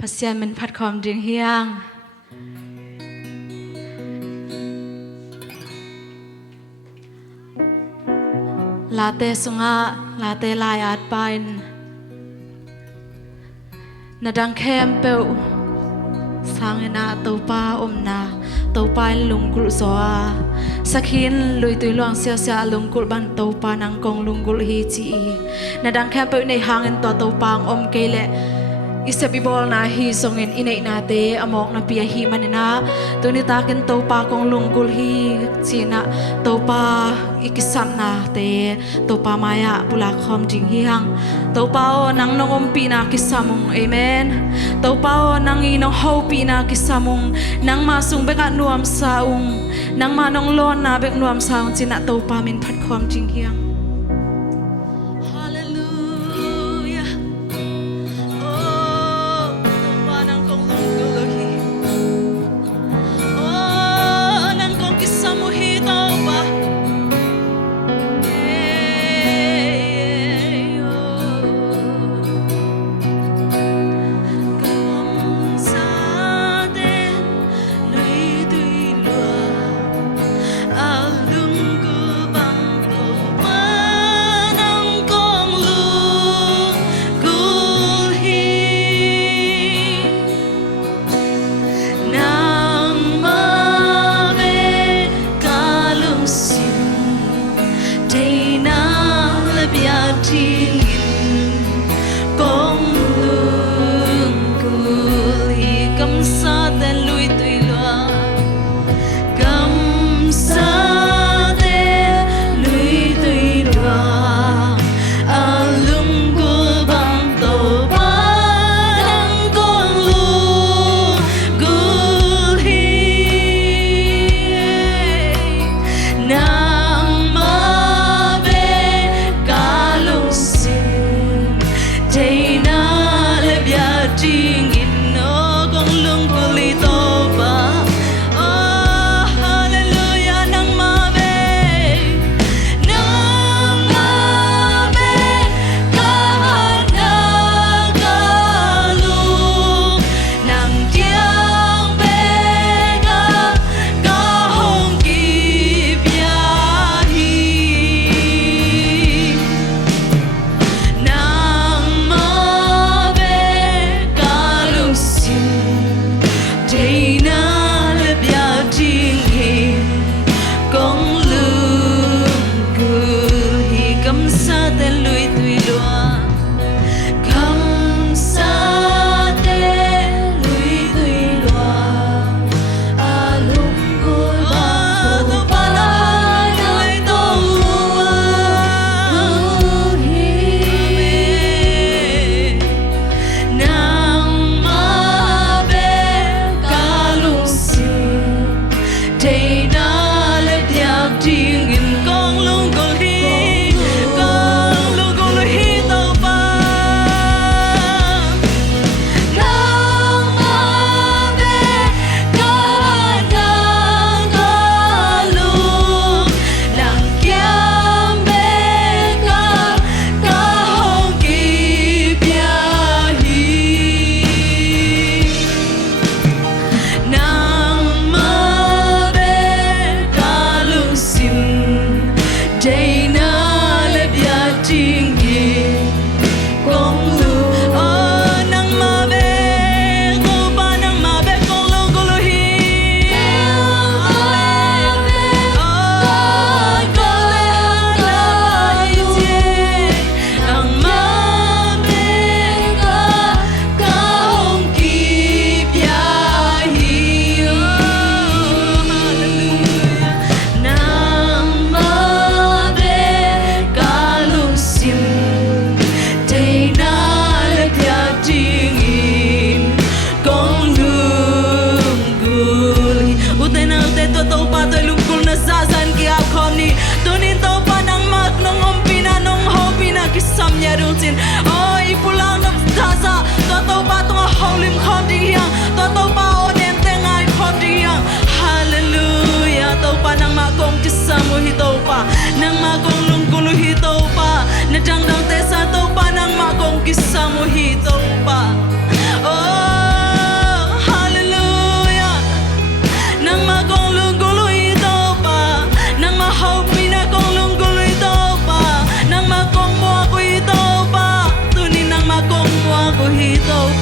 พัศยามันพัดคอมดึงเฮียงลาเตสุงะลาเตลายอาดปายนาดังเข้มเปวสางนาตัวป้าอมนาตัวป้าลุงกุลสวาสักหินลุยตุยลวงเสียเสียลุงกุลบันตัวป้านังกงลุงกุลฮีจีนาดังเข้มเปวในหางเงินตัวป้าอมเกลอิสบิบอลนาฮีทรงเงินอินเอกนาเตอมอกนาเปียฮีมันนาตัวนี้ตาเกินตัวป้ากงลุงกุลฮีจีนะตัวป้าอิกิสัมนาเตตัวป้ามายาบุลาคอมจิงฮีฮังตัวป้านังนงอมปีนากิสามุงเอเมนตัวป้านังอีนงฮาวปีนากิสามุงนังมาสุงเบกนวมซาอุงนังมานงลอนนาเบกนวมซาอุงจีนะตัวป้ามินพัดคอมจิงฮีฮัง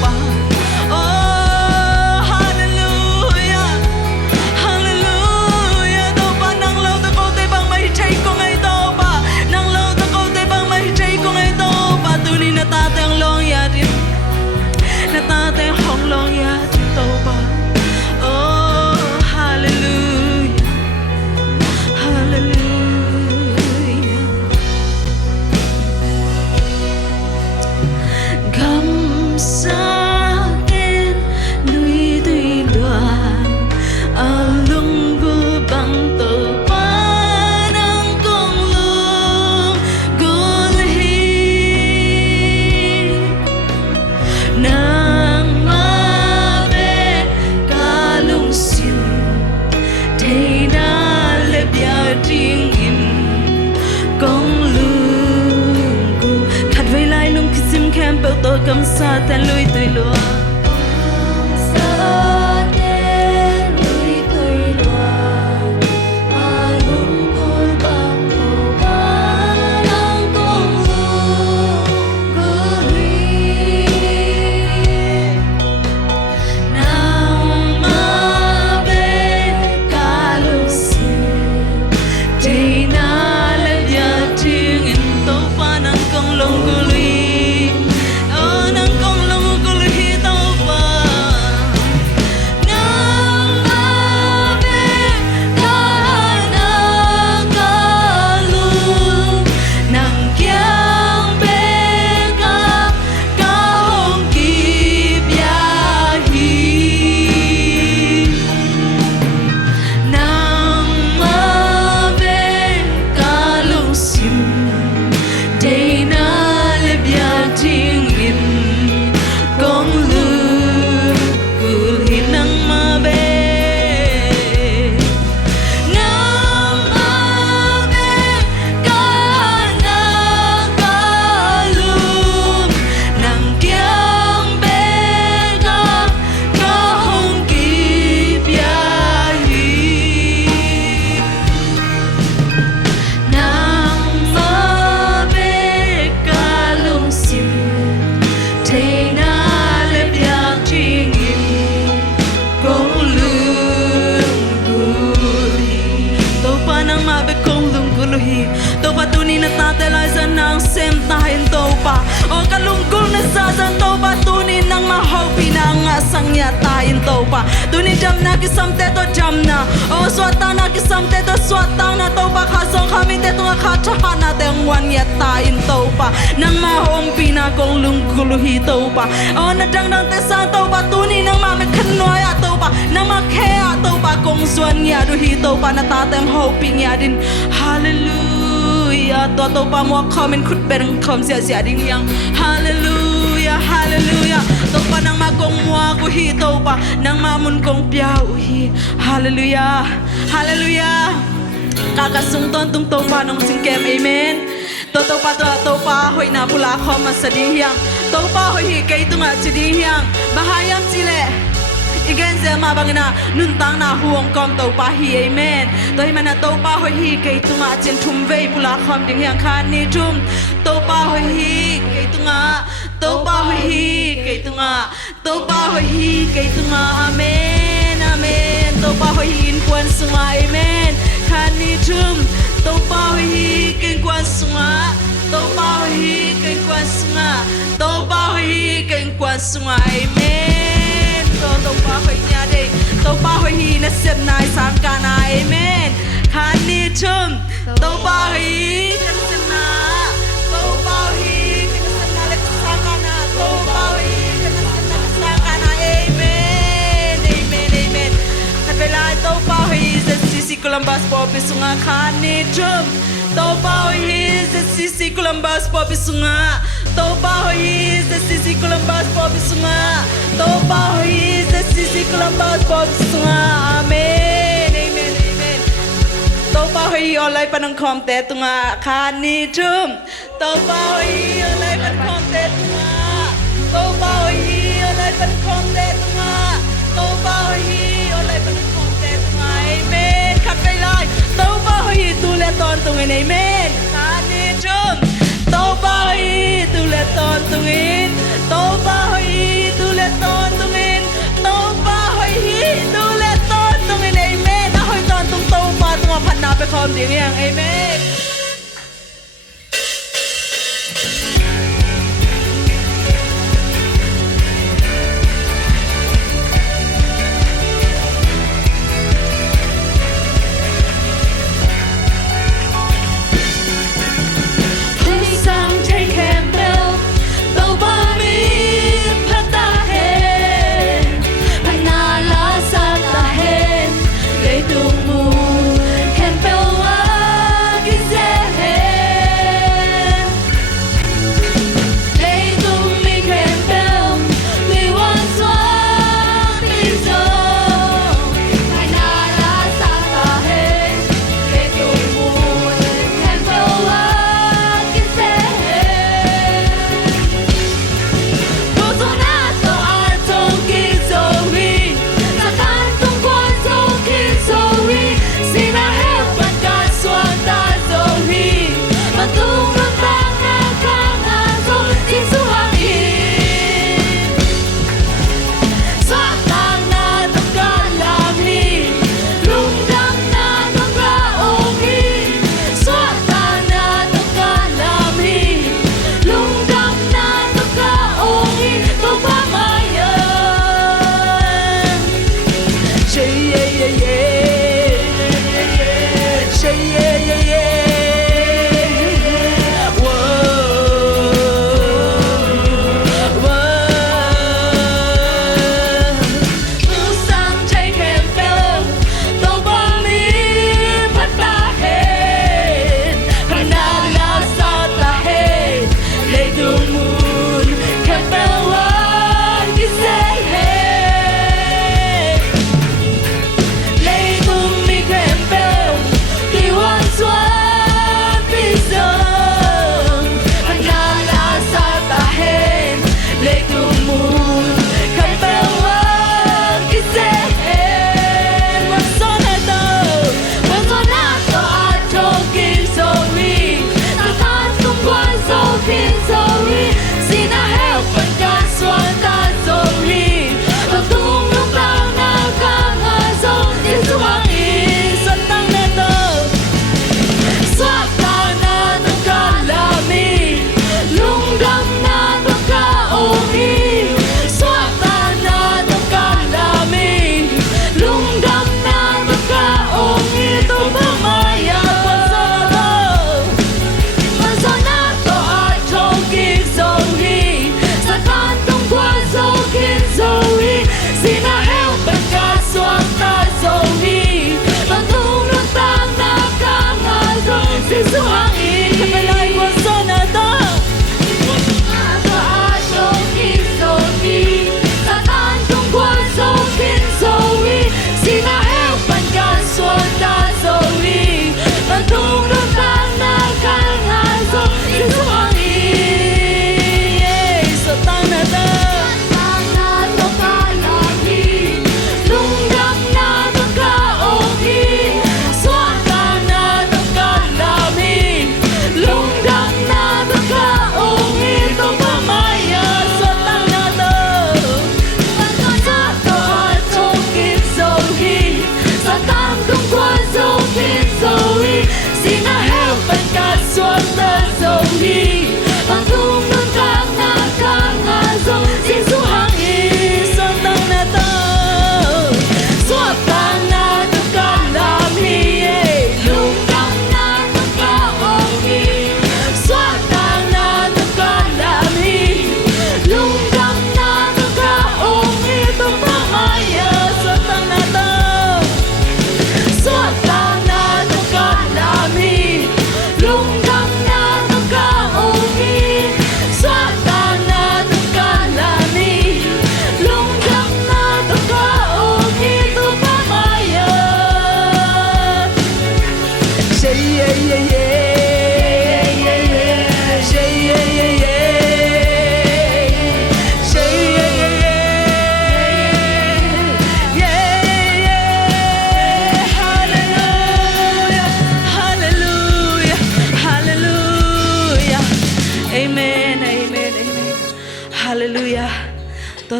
pa oh hallelujah hallelujah tàu pa nang lâu ta câu tây bằng mây cháy con ấy tàu pa nang lâu ta câu tây bằng mây cháy con ấy tàu pa tu ni na ta teng long ya din na ta teng hong long ya din tàu pa oh hallelujah hallelujah gầm sa ken lui tùy loạn lung gu bằng tàu pa nang kong lung gul hi nang ma be ka lung sim thei na le bia ting in kong lung gu khát vây lai lung kisim kem pel to kam sa tan lui tùy loạn tàu pa tu ni na ta te lai san nang sem ta hin tàu pa o kalungkul na sa san tàu pa tu ni nang ma ho pi na nga sang ya ta hin tàu pa tu ni jam na ki sam te to jam na o swat ta na ki sam te to swat ta na tàu pa kha song kha mi te tu kha cha na te ngwan ya ta hin tàu pa nang ma hom pi na kong lungkul hi tàu pa o na dang dang te sa tàu pa tu ni nang ma me khan noi a tàu pa nang ma khe a tàu pa kong swan ya du hi tàu pa na ta tem ho pi ya din hallelujah to pa mo comment khut bereng khom sia sia ding yang hallelujah hallelujah to pa nang ma kong mo ko hi to pa nang ma mun kong piao hi hallelujah hallelujah kaka sung ton tung to pa nong sing kem amen to pa hoi na pula khom ma sa ding yang to pa hoi hi kai tunga chi ding yang bahayam chile igen ze ma bangna nun tang na huong kom to pa hi amen toi mana to pa hoi hi kai tunga chen thum vei pula khom ding yang khan ni thum to pa hoi hi kai tunga to pa hoi hi kai tunga to pa hoi hi kai tunga amen amen to pa hoi hi in kwan sunga amen khan ni thum to pa hoi hi kai kwan sunga to pa hoi hi kai kwan sunga to pa hoi hi kai kwan sunga amen to pa hoi nya de to pa hoi hi na sep nai sang ka na amen khan ni thum to pa hoi kan sen na to pa hoi kan sen na le sang ka na to pa hoi kan sen na sang ka na amen amen amen at vela to pa hoi ze sisi Columbus pop sunga khan ni thum to pa hoi ze sisi Columbus pop sunga to pa hoi ze sisi Columbus pop sunga to pa hoi ze sisi Columbus pop sunga amen amen amen to pa hoi olai panang khom te tunga khan ni thum to pa hoi olai pan khom te tunga to pa hoi olai pan khom te tunga to pa hoi olai pan khom te tunga amen khat pai lai to pa hoi tu le ton tung amen khan ni thum to pa hoi tu le ton tung in to pa hoi tu ความจริงอย่างเอเมน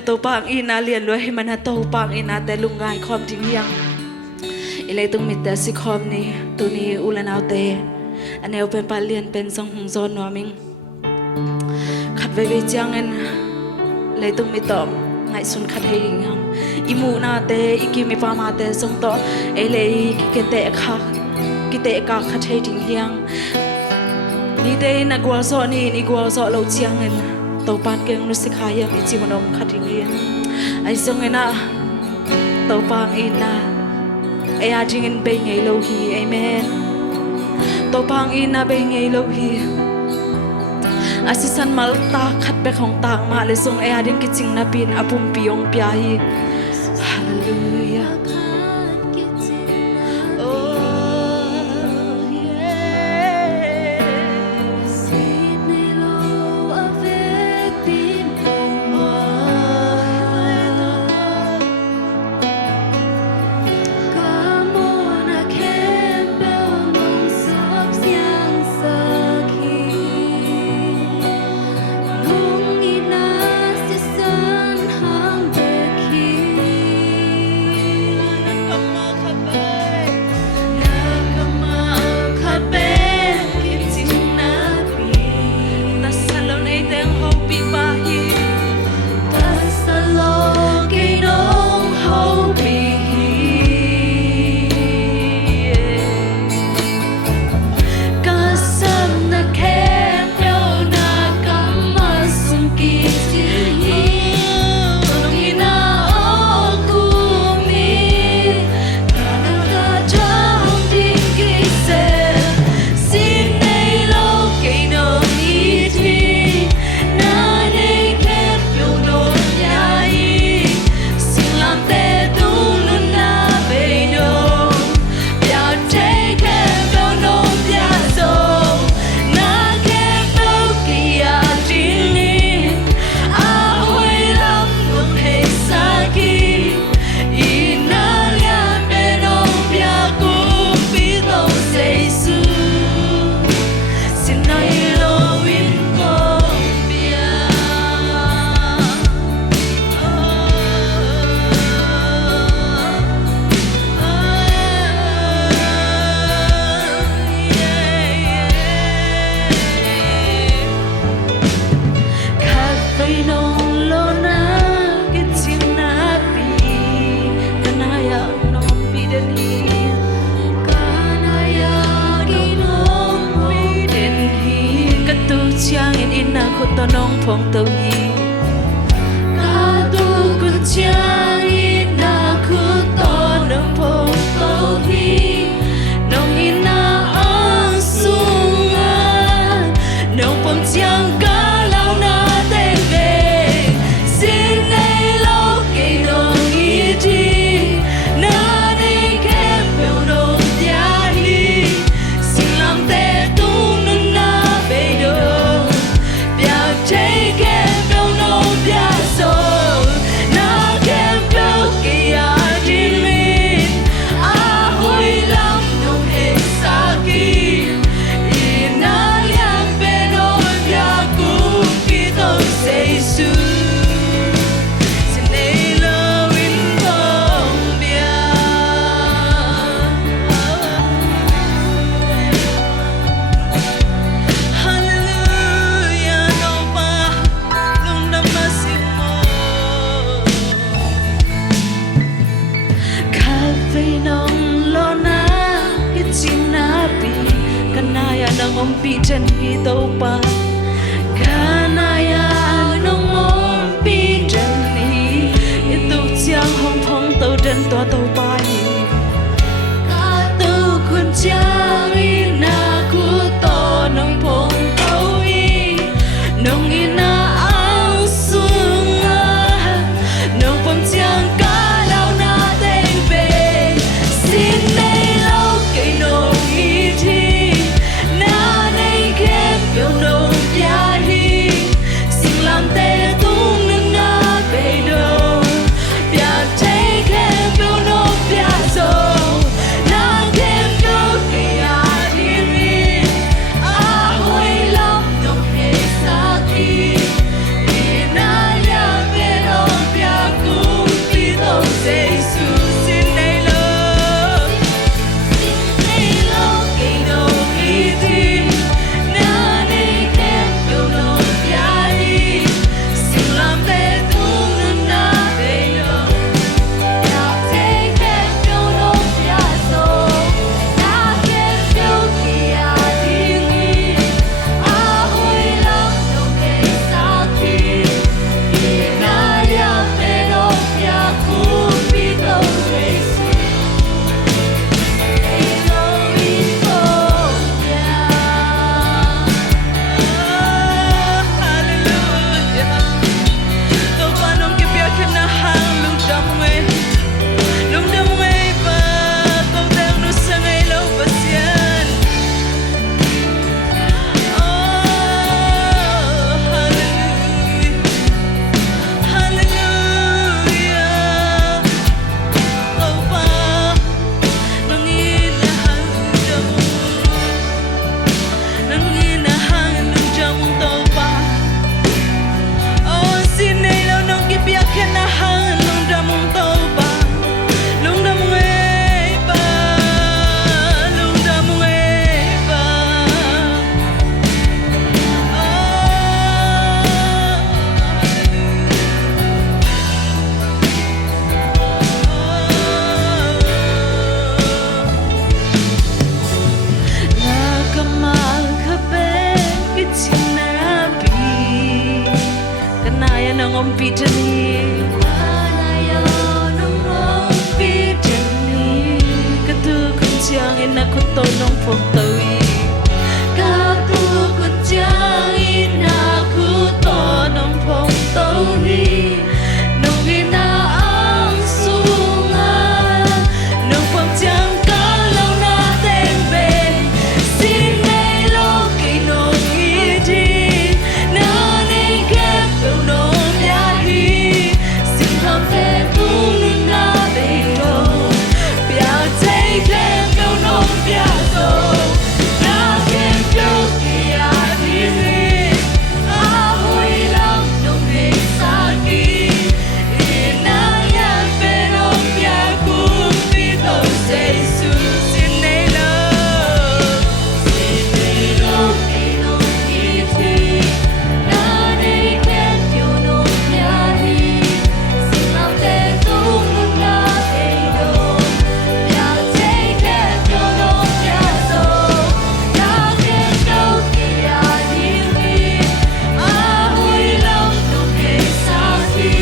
ตัวปางอีนาเรียนรู้ให้มันโตปางอีนาแต่ลุงงายความจริงยัง ilay tung mit si khom ni tu ni ulan autte aneu pen palian pen song hung zon noming khat ve chiang en lay tung mit tom ngai sun khat hei ngam imu na te ikimi pa ma te song to elei ki te kha ki te ka khat hei ding hiang ni te na gwa so ni gwa so lo chiang en to pan keng nu sikhaya mi chi monom khat ding hiang ai song ena to pang ina ai a ding in be ngei lo hi amen to pang ina be ngei lo hi asisan malta khat be khong tang ma le song ai a ding ki ching na pin apum piong pia hi hallelujah chiang in ina khut to nong phong to hi ka tu kun chiang ina khut to nong phong to hi nong ina ang sunga nong pom chiang ka lao na te ve sin nei lo ke nong i ti na nei ke pe nong dia hi sin lam te tu nun na be do take it, no, no, yeah, so now can go, I didn't mean I will love no hesaki in a young bed of Yaku, Pito say soon. Sinelo in Colombia. Hallelujah. Kanaya nang umpi jan hito pa Kanaya nang umpi jan hi Ito chiang hong hong tau dan tua tau pa hi Katu kun chiang ina ku to nang pong tau hi Nong ina ang sunga Nong pom chiang ka lao na teng be Sin nei lo kay nong i thi Yo no piahi sing lam te tung nung na be do pia take yo no pia so na kem yo ke nom pitani anayo nom pitani katu kunjang ina kuto nong pom tawi katu kunjang ina kuto nong pom tawi nong ina ang sunga nong pom jang kalau na temben sin nei lo ki nong iti na nei kep nong ya hi sin ham te tu na be do bia take kep nong bia do na kep do ki ya hi a hoi lam nong be sa ki ina ya pe nong bia ku pi do say su sin nei lo ai nong iti na nei kep nong bia hi sin ham te tu na be do bia take kep nong bia do na kep do ki ya hi a hoi lam nong be sa ki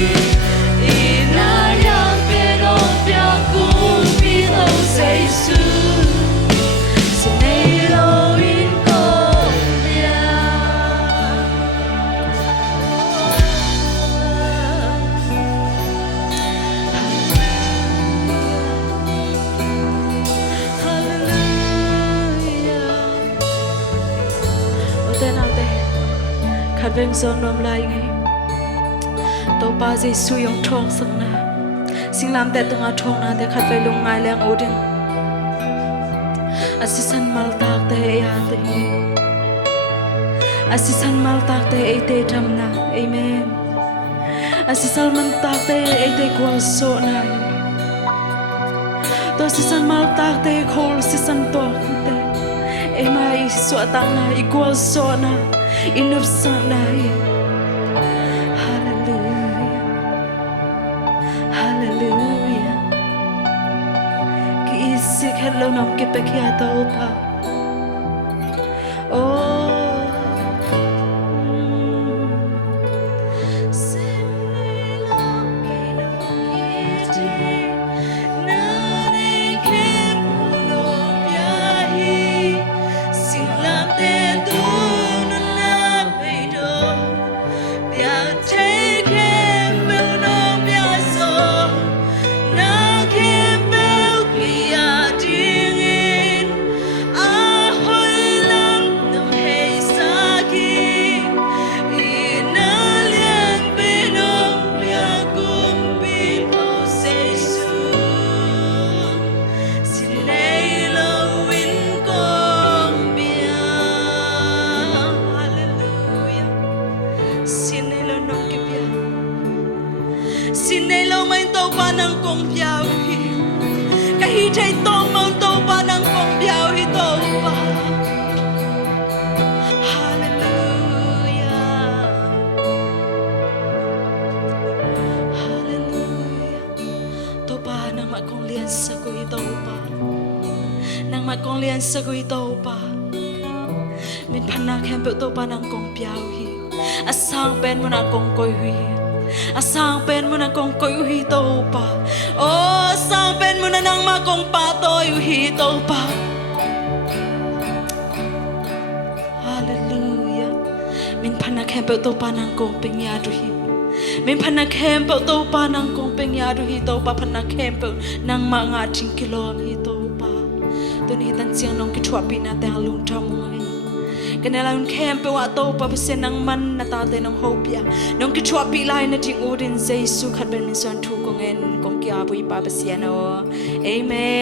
ina ya pe nong bia ku pi do say su sin nei lo in kong bia tên nào thế khát vọng son nom lại ngay tàu ba dây suy ông tròn sang na sinh làm tệ tung tròn na để khát vọng lung ngay leng odin asisan mal tak te ya te asisan mal tak te e te tham na amen asisal man tak te e te kwal so na to asisan mal tak te khol asisan to te e mai so ta na equal so na inup sa na hallelujah hallelujah ki isik hello nam ke pekya ta pa oh xin nay lâu mấy tàu ba năng công biao hi cái hi chạy to mong tàu ba năng công biao hi tàu ba hallelujah hallelujah tàu ba năng mà con liên sa cô hi tàu ba năng mà con liên sa cô hi tàu ba mình pan na khem tàu ba năng công biao hi asang pen mo na công coi hi asang pen mo na kong koy hi to pa oh asang pen mo na nang ma kong pa to hi to pa hallelujah min phana khem pe to pa nang kong peng ya du hi min phana khem pe to pa nang kong peng ya du hi to pa phana khem pe nang ma nga thing kilom hi to pa to ni tan chiang nong ki thwa pi na ta lung tham ngai cái này là un khem pe wa to pa sen nang man na ta te nong hope ya nong ki chua pi lai na ting odin jesu khat ben min son thu kong en kong kya bui pa pa siano amen.